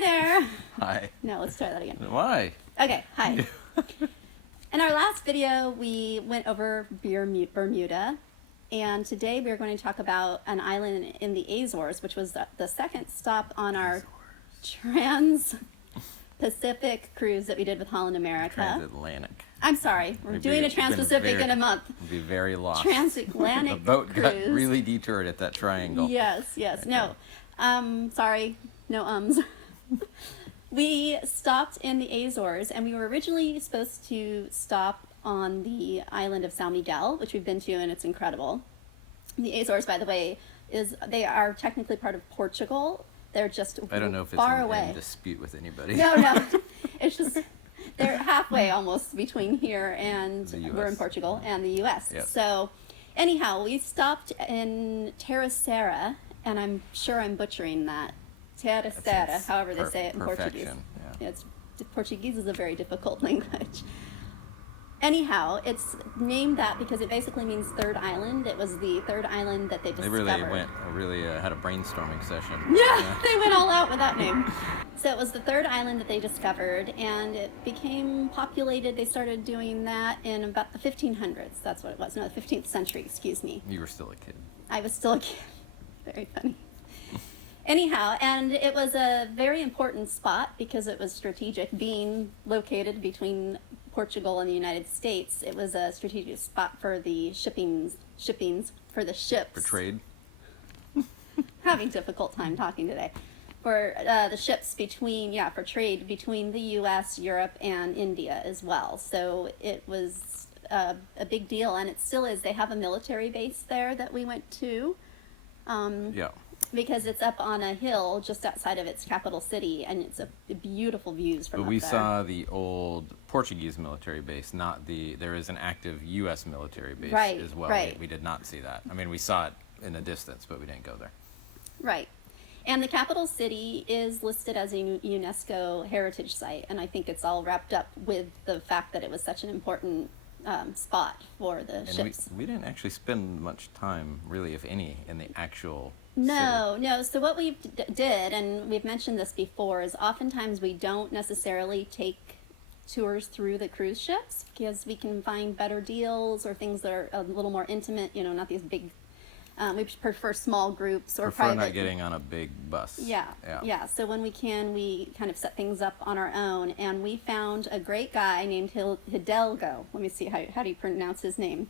Hi there. Hi. No, let's try that again. Why? Okay, hi. In our last video, we went over Bermuda, and today we're going to talk about an island in the Azores, which was the second stop on our trans-Pacific cruise that we did with Holland America. Transatlantic. I'm sorry, we're doing a trans-Pacific in a month. We'd be very lost. Transatlantic The boat cruise. got really detoured at that triangle. Yes. Okay. No. Sorry, no ums. We stopped in the Azores, and we were originally supposed to stop on the island of São Miguel, which we've been to, and it's incredible. The Azores, by the way, they are technically part of Portugal. They're just I don't know if it's far away. in dispute with anybody. No. It's just they're halfway almost between here and we're in Portugal and the U.S. Yep. So anyhow, we stopped in Terceira, and I'm sure I'm butchering that. Terceira, however they say it in Portuguese. Yeah. Portuguese is a very difficult language. Anyhow, it's named that because it basically means third island. It was the third island that they discovered. They really had a brainstorming session. Yeah, they went all out with that name. So it was the third island that they discovered, and it became populated. They started doing that in about the 1500s. That's what it was. No, the 15th century, excuse me. You were still a kid. I was still a kid. Very funny. Anyhow, and it was a very important spot because it was strategic, being located between Portugal and the United States. It was a strategic spot for the shippings for the ships. For trade? Having difficult time talking today. For the ships for trade between the U.S., Europe, and India as well. So it was a big deal, and it still is. They have a military base there that we went to. Yeah. Because it's up on a hill just outside of its capital city, and it's a beautiful views from But we up there. saw the old Portuguese military base, there is an active U.S. military base as well. Right. We did not see that. I mean, we saw it in the distance, but we didn't go there. Right. And the capital city is listed as a UNESCO heritage site, and I think it's all wrapped up with the fact that it was such an important spot for the ships. We didn't actually spend much time, really, if any, in the actual No. So what we did, and we've mentioned this before, is oftentimes we don't necessarily take tours through the cruise ships because we can find better deals or things that are a little more intimate, not these big, we prefer small groups or private. Not getting on a big bus. Yeah. So when we can, we kind of set things up on our own, and we found a great guy named Hidalgo. Let me see, how do you pronounce his name?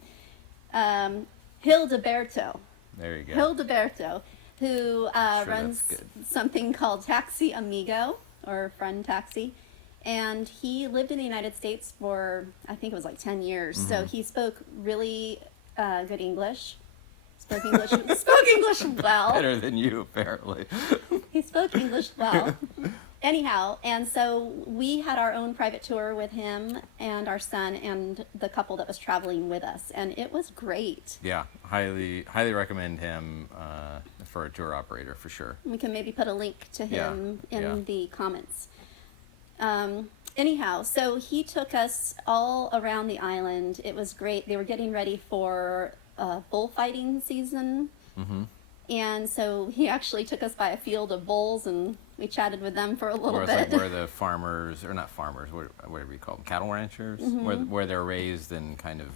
Hildeberto. There you go. Hildeberto, who runs something called Taxi Amigo, or Friend Taxi. And he lived in the United States for, I think it was like 10 years. Mm-hmm. So he spoke really good English. Spoke English well. Better than you, apparently. He spoke English well. Anyhow, and so we had our own private tour with him and our son and the couple that was traveling with us, and it was great. Yeah, highly recommend him for a tour operator for sure. We can maybe put a link to him in the comments. Anyhow, so he took us all around the island. It was great. They were getting ready for bullfighting season. Mm-hmm. And so he actually took us by a field of bulls, and we chatted with them for a little bit. Like where the farmers, or not farmers, whatever you call them, cattle ranchers, mm-hmm. where they're raised and kind of,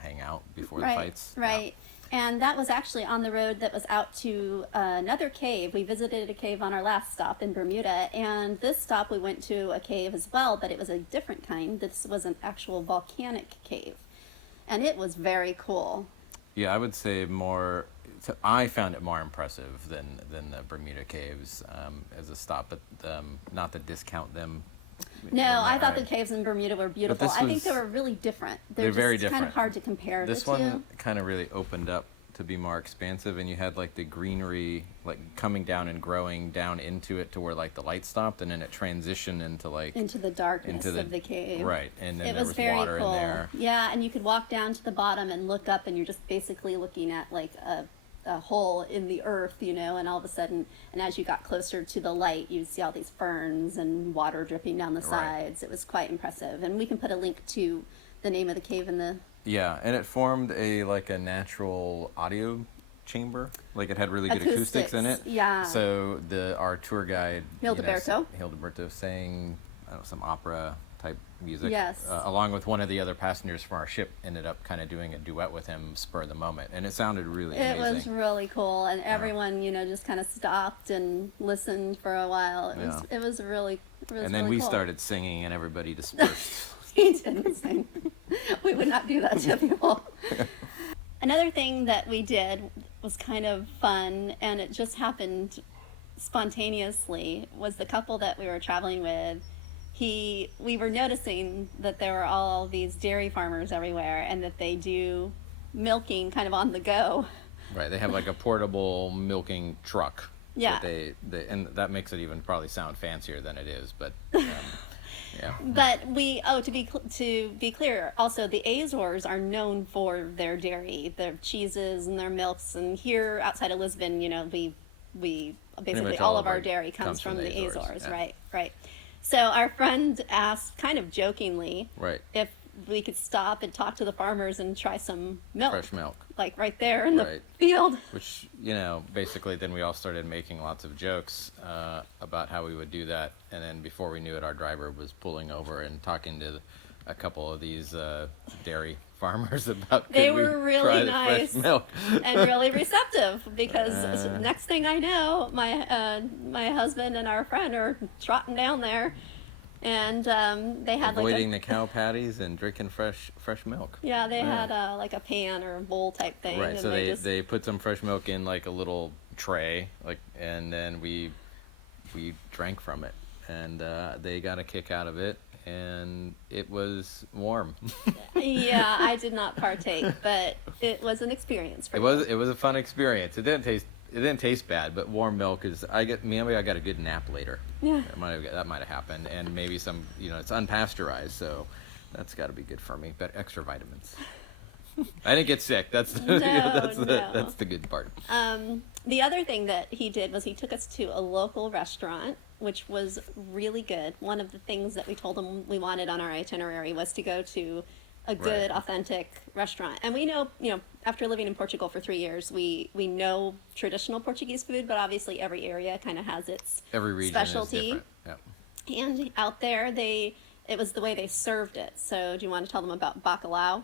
hang out before the fights. Right. Yeah. And that was actually on the road that was out to another cave. We visited a cave on our last stop in Bermuda, and this stop we went to a cave as well, but it was a different kind. This was an actual volcanic cave, and it was very cool. Yeah, I would say I found it more impressive than the Bermuda caves as a stop, but not to discount them. No, I thought the caves in Bermuda were beautiful. I think they were really different. They're very different. Kind of hard to compare This the two. one kind of really opened up to be more expansive, and you had like the greenery like coming down and growing down into it to where like the light stopped, and then it transitioned into the darkness of the cave. Right, and then there was water in there. Yeah, and you could walk down to the bottom and look up, and you're just basically looking at like a hole in the earth, and all of a sudden, and as you got closer to the light, you'd see all these ferns and water dripping down the sides. Right. It was quite impressive, and we can put a link to the name of the cave in the Yeah, and it formed a natural audio chamber. Like it had really good acoustics in it. Yeah. So our tour guide, Hildeberto sang some opera type music. Yes. Along with one of the other passengers from our ship, ended up kind of doing a duet with him spur of the moment, and it sounded really amazing. It was really cool, and everyone just kind of stopped and listened for a while. It was really and then really we cool. started singing, and everybody dispersed. We didn't sing. We would not do that to people. Another thing that we did was kind of fun, and it just happened spontaneously, was the couple that we were traveling with. We were noticing that there were all these dairy farmers everywhere, and that they do milking kind of on the go. Right, they have like a portable milking truck. Yeah. They and that makes it even probably sound fancier than it is, but yeah. But to be clear, also the Azores are known for their dairy, their cheeses and their milks, and here outside of Lisbon, we basically all of our dairy comes from the Azores, yeah. Right. So our friend asked, kind of jokingly, if we could stop and talk to the farmers and try some milk. Fresh milk. Like right there in the field. Which, basically then we all started making lots of jokes about how we would do that. And then before we knew it, our driver was pulling over and talking to a couple of these dairy farmers about they were really nice milk. And really receptive, because next thing I know, my husband and our friend are trotting down there, and they had avoiding the cow patties and drinking fresh milk. Yeah, they had like a pan or a bowl type thing. Right, and so they put some fresh milk in like a little tray, and then we drank from it, and they got a kick out of it. And it was warm. Yeah, I did not partake, but it was an experience for me. It was a fun experience. It didn't taste bad, but warm milk is. I got a good nap later. Yeah, that might have happened, and maybe some. It's unpasteurized, so that's got to be good for me. But extra vitamins. I didn't get sick. That's the good part. The other thing that he did was he took us to a local restaurant, which was really good. One of the things that we told him we wanted on our itinerary was to go to a good, authentic restaurant. And we know, after living in Portugal for 3 years, we know traditional Portuguese food, but obviously every area kind of has its every region specialty. Is different. Yep. And out there, it was the way they served it. So do you want to tell them about Bacalao?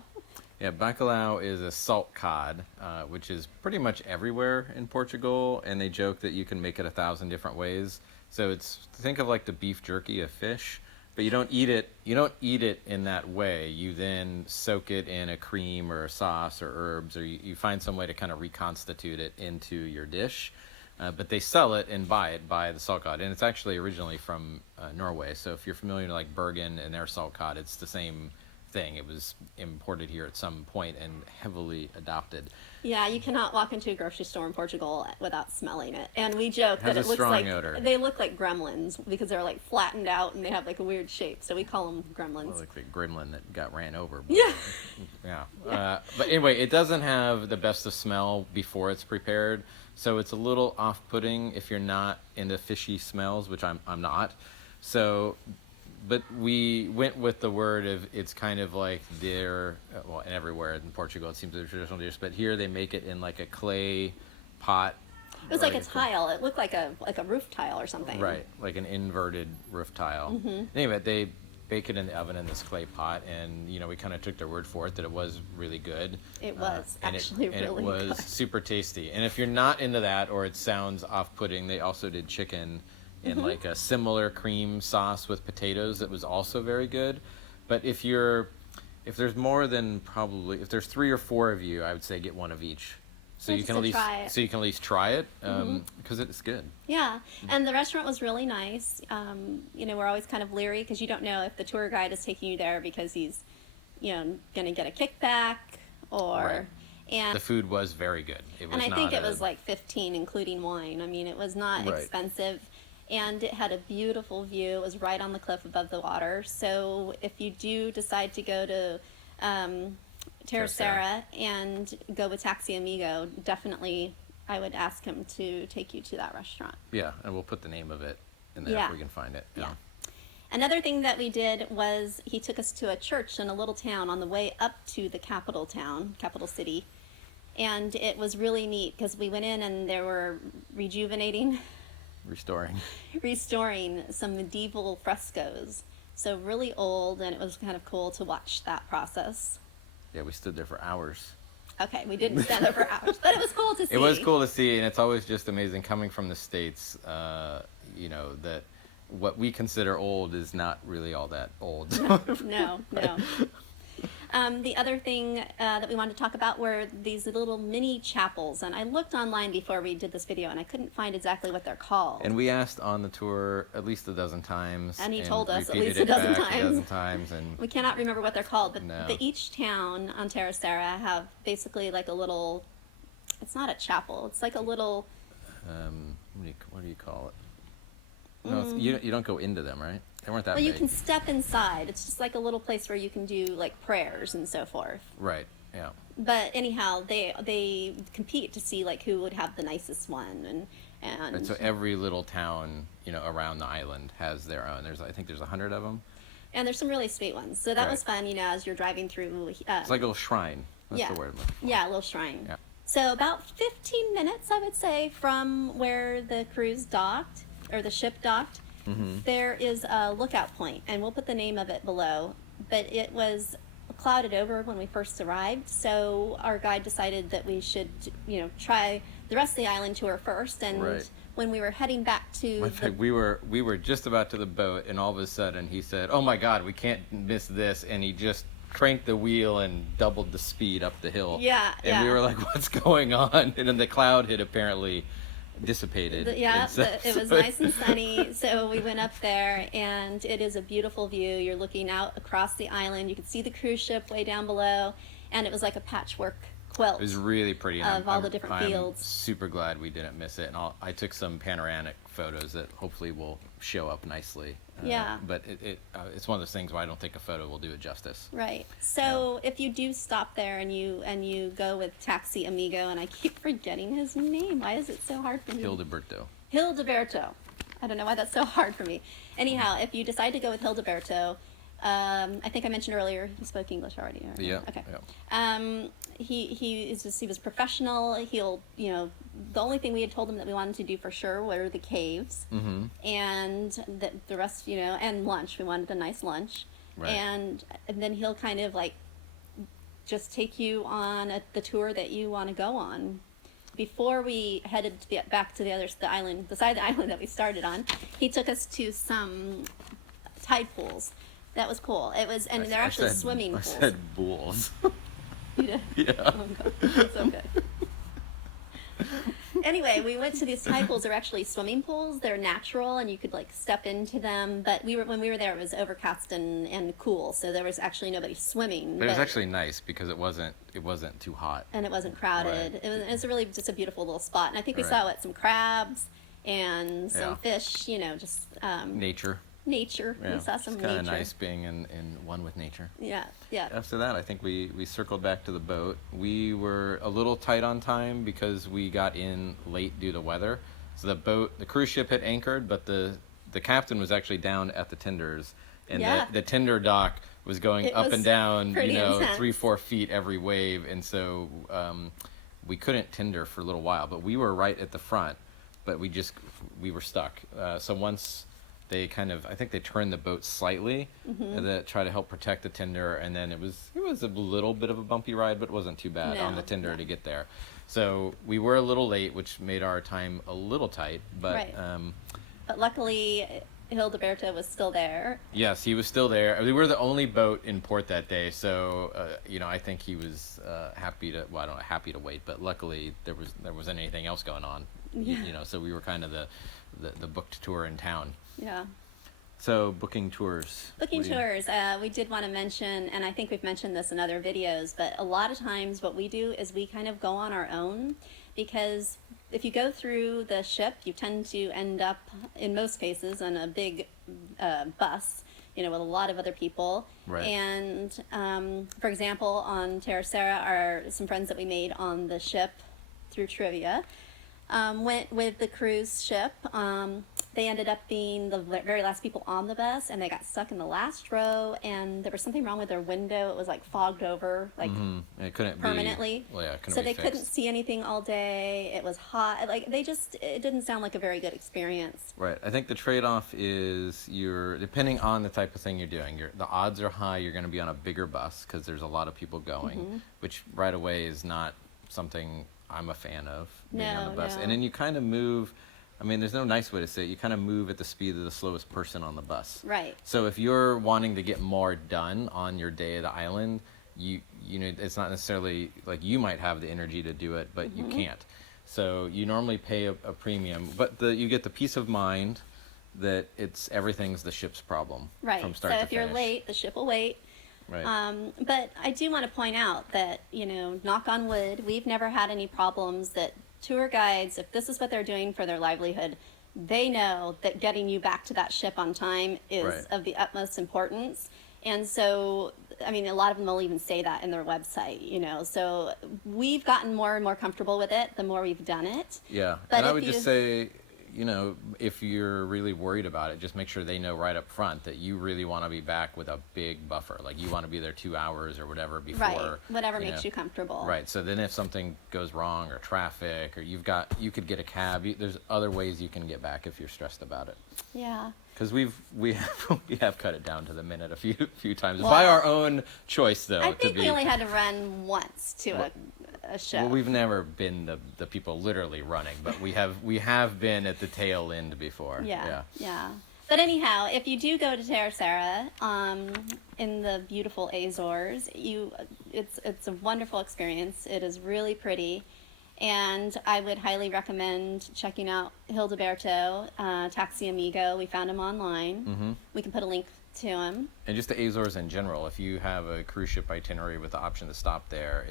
Yeah, Bacalao is a salt cod, which is pretty much everywhere in Portugal, and they joke that you can make it 1,000 different ways. So think of like the beef jerky of fish, but you don't eat it. You don't eat it in that way. You then soak it in a cream or a sauce or herbs, or you find some way to kind of reconstitute it into your dish. But they sell it and buy the salt cod, and it's actually originally from Norway. So if you're familiar with like Bergen and their salt cod, it's the same thing. It was imported here at some point and heavily adopted. Yeah, you cannot walk into a grocery store in Portugal without smelling it. And we joke that it looks like odor. They look like gremlins because they're like flattened out and they have like a weird shape. So we call them gremlins. Well, like the gremlin that got ran over. Yeah. Yeah. But anyway, it doesn't have the best of smell before it's prepared. So it's a little off-putting if you're not into fishy smells, which I'm not. So, but we went with the word of it's kind of like and everywhere in Portugal it seems a traditional dish, but here they make it in like a clay pot. It was like a tile. It looked like a roof tile or something. Right, like an inverted roof tile. Mm-hmm. Anyway, they bake it in the oven in this clay pot, and we kind of took their word for it that it was really good. It was really good. It was super tasty. And if you're not into that or it sounds off-putting, they also did chicken in like a similar cream sauce with potatoes that was also very good. But if there's more than if there's 3 or 4 of you, I would say get one of each. So you can at least try it because it's good. Yeah, and the restaurant was really nice. We're always kind of leery because you don't know if the tour guide is taking you there because he's, going to get a kickback or. Right. And the food was very good. I think it was like $15 including wine. I mean, it was not expensive. And it had a beautiful view. It was right on the cliff above the water. So if you do decide to go to Terceira and go with Taxi Amigo, definitely I would ask him to take you to that restaurant. Yeah, and we'll put the name of it in there if we can find it. Yeah. Another thing that we did was he took us to a church in a little town on the way up to the capital city. And it was really neat because we went in and they were restoring some medieval frescoes. So really old, and it was kind of cool to watch that process. Yeah, we stood there for hours. Okay, we didn't stand there for hours, but it was cool to see. It was cool to see, and it's always just amazing coming from the States, that what we consider old is not really all that old. No. The other thing that we wanted to talk about were these little mini chapels, and I looked online before we did this video, and I couldn't find exactly what they're called. And we asked on the tour at least a dozen times. And he told us at least a dozen times. And we cannot remember what they're called, but each town on Terceira have basically like a little, it's not a chapel, it's like a little... what do you call it? No, you don't go into them, right? They weren't that big. You can step inside. It's just like a little place where you can do like prayers and so forth. Right. Yeah. But anyhow, they compete to see like who would have the nicest one, and so every little town around the island has their own. I think there's 100 of them. And there's some really sweet ones. So that was fun. As you're driving through. It's like a little shrine. That's the word. Yeah, a little shrine. Yeah. So about 15 minutes, I would say, from where the cruise docked or the ship docked. Mm-hmm. There is a lookout point, and we'll put the name of it below, but it was clouded over when we first arrived, so our guide decided that we should, try the rest of the island tour first, and when we were heading back to we were just about to the boat, and all of a sudden he said, "Oh my God, we can't miss this," and he just cranked the wheel and doubled the speed up the hill. And we were like, "What's going on?" And then the cloud had apparently dissipated. It was nice and sunny, so we went up there, and it is a beautiful view. You're looking out across the island. You can see the cruise ship way down below, and it was like a patchwork quilt. It was really pretty. Of all the different fields. I'm super glad we didn't miss it, and I took some panoramic photos that hopefully will show up nicely. But it's one of those things where I don't think a photo will do it justice. Right. So if you do stop there and you go with Taxi Amigo, and I keep forgetting his name. Why is it so hard for me? Hildeberto. I don't know why that's so hard for me. Anyhow, if you decide to go with Hildeberto, I think I mentioned earlier he spoke English already. Right? Yeah. Okay. Yeah. He was professional. The only thing we had told him that we wanted to do for sure were the caves, and the rest, and lunch. We wanted a nice lunch, and then he'll kind of like just take you on the tour that you want to go on. Before we headed back to the side of the island that we started on, he took us to some tide pools. That was cool. It was, and they're actually swimming pools. I said pools. You did? Yeah. Oh, God. That's so good. Anyway, we went to these tide pools. They're actually swimming pools. They're natural, and you could like step into them. But when we were there, it was overcast and cool, so there was actually nobody swimming. But it was actually nice because it wasn't too hot. And it wasn't crowded. Right. It was really just a beautiful little spot. And I think we saw some crabs and some fish. Just nature. We saw some nature. It's kind of nice being in one with nature. Yeah. After that, I think we circled back to the boat. We were a little tight on time because we got in late due to weather. So the cruise ship had anchored, but the captain was actually down at the tenders, and the tender dock was going up and down, 3-4 feet every wave, and so we couldn't tender for a little while. But we were right at the front, but we were stuck. So once they I think they turned the boat slightly to try to help protect the tender, and then it was a little bit of a bumpy ride, but it wasn't too bad on the tender to get there. So we were a little late, which made our time a little tight, but but luckily Hildeberto was still there. Yes, he was still there. We were the only boat in port that day, so I think he was happy to. Well, I don't know, happy to wait, but luckily there wasn't anything else going on. Yeah. So we were kind of the booked tour in town. Yeah. So booking tours. We did want to mention, and I think we've mentioned this in other videos, but a lot of times what we do is we kind of go on our own, because if you go through the ship, you tend to end up, in most cases, on a big bus, with a lot of other people. Right. And for example, on Terceira, some friends that we made on the ship through trivia went with the cruise ship. they ended up being the very last people on the bus, and they got stuck in the last row, and there was something wrong with their window. It was like fogged over, like it couldn't permanently. So they couldn't see anything all day. It was hot. Like it didn't sound like a very good experience. Right. I think the trade-off is depending on the type of thing you're doing. The odds are high you're going to be on a bigger bus because there's a lot of people going, which right away is not something I'm a fan of, being on the bus. And then you kind of move. I mean, there's no nice way to say it. You kind of move at the speed of the slowest person on the bus. Right. So if you're wanting to get more done on your day at the island, you know, it's not necessarily like you might have the energy to do it, but you can't. So you normally pay a premium, but you get the peace of mind that everything's the ship's problem. Right. From start to finish. So if you're late, the ship will wait. Right. But I do want to point out that, you know, knock on wood, we've never had any problems that tour guides, if this is what they're doing for their livelihood, they know that getting you back to that ship on time is of the utmost importance. And so, I mean, a lot of them will even say that in their website, you know. So we've gotten more and more comfortable with it the more we've done it. Yeah. But and I would just say, you know, if you're really worried about it, just make sure they know right up front that you really want to be back with a big buffer. Like you want to be there 2 hours or whatever before. Right. Whatever makes you comfortable. Right. So then if something goes wrong or traffic or you could get a cab. There's other ways you can get back if you're stressed about it. Yeah. Because we have cut it down to the minute a few times by our own choice, though. I think we only had to run once to a show. Well, we've never been the people literally running, but we have been at the tail end before. Yeah. But anyhow, if you do go to Terceira, in the beautiful Azores, it's a wonderful experience. It is really pretty. And I would highly recommend checking out Hildeberto, Taxi Amigo. We found him online. We can put a link to him. And just the Azores in general. If you have a cruise ship itinerary with the option to stop there,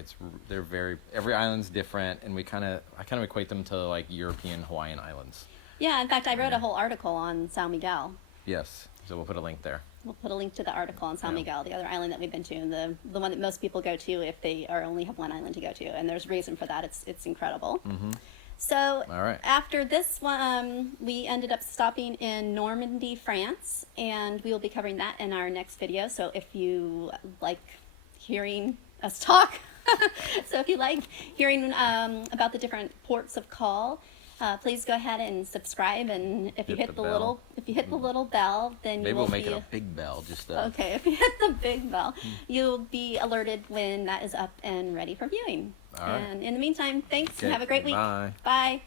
every island's different, and I kind of equate them to like European Hawaiian islands. Yeah, in fact, I wrote a whole article on São Miguel. Yes, so we'll put a link there. We'll put a link to the article on São Miguel, the other island that we've been to, and the one that most people go to if they only have one island to go to. And there's reason for that. It's incredible. So after this one, we ended up stopping in Normandy, France, and we will be covering that in our next video. So if you like hearing us talk, about the different ports of call, please go ahead and subscribe, and if you hit the little bell, then maybe we'll make it a big bell. Okay, if you hit the big bell, you'll be alerted when that is up and ready for viewing. All right. And in the meantime, thanks and have a great week. Bye. Bye.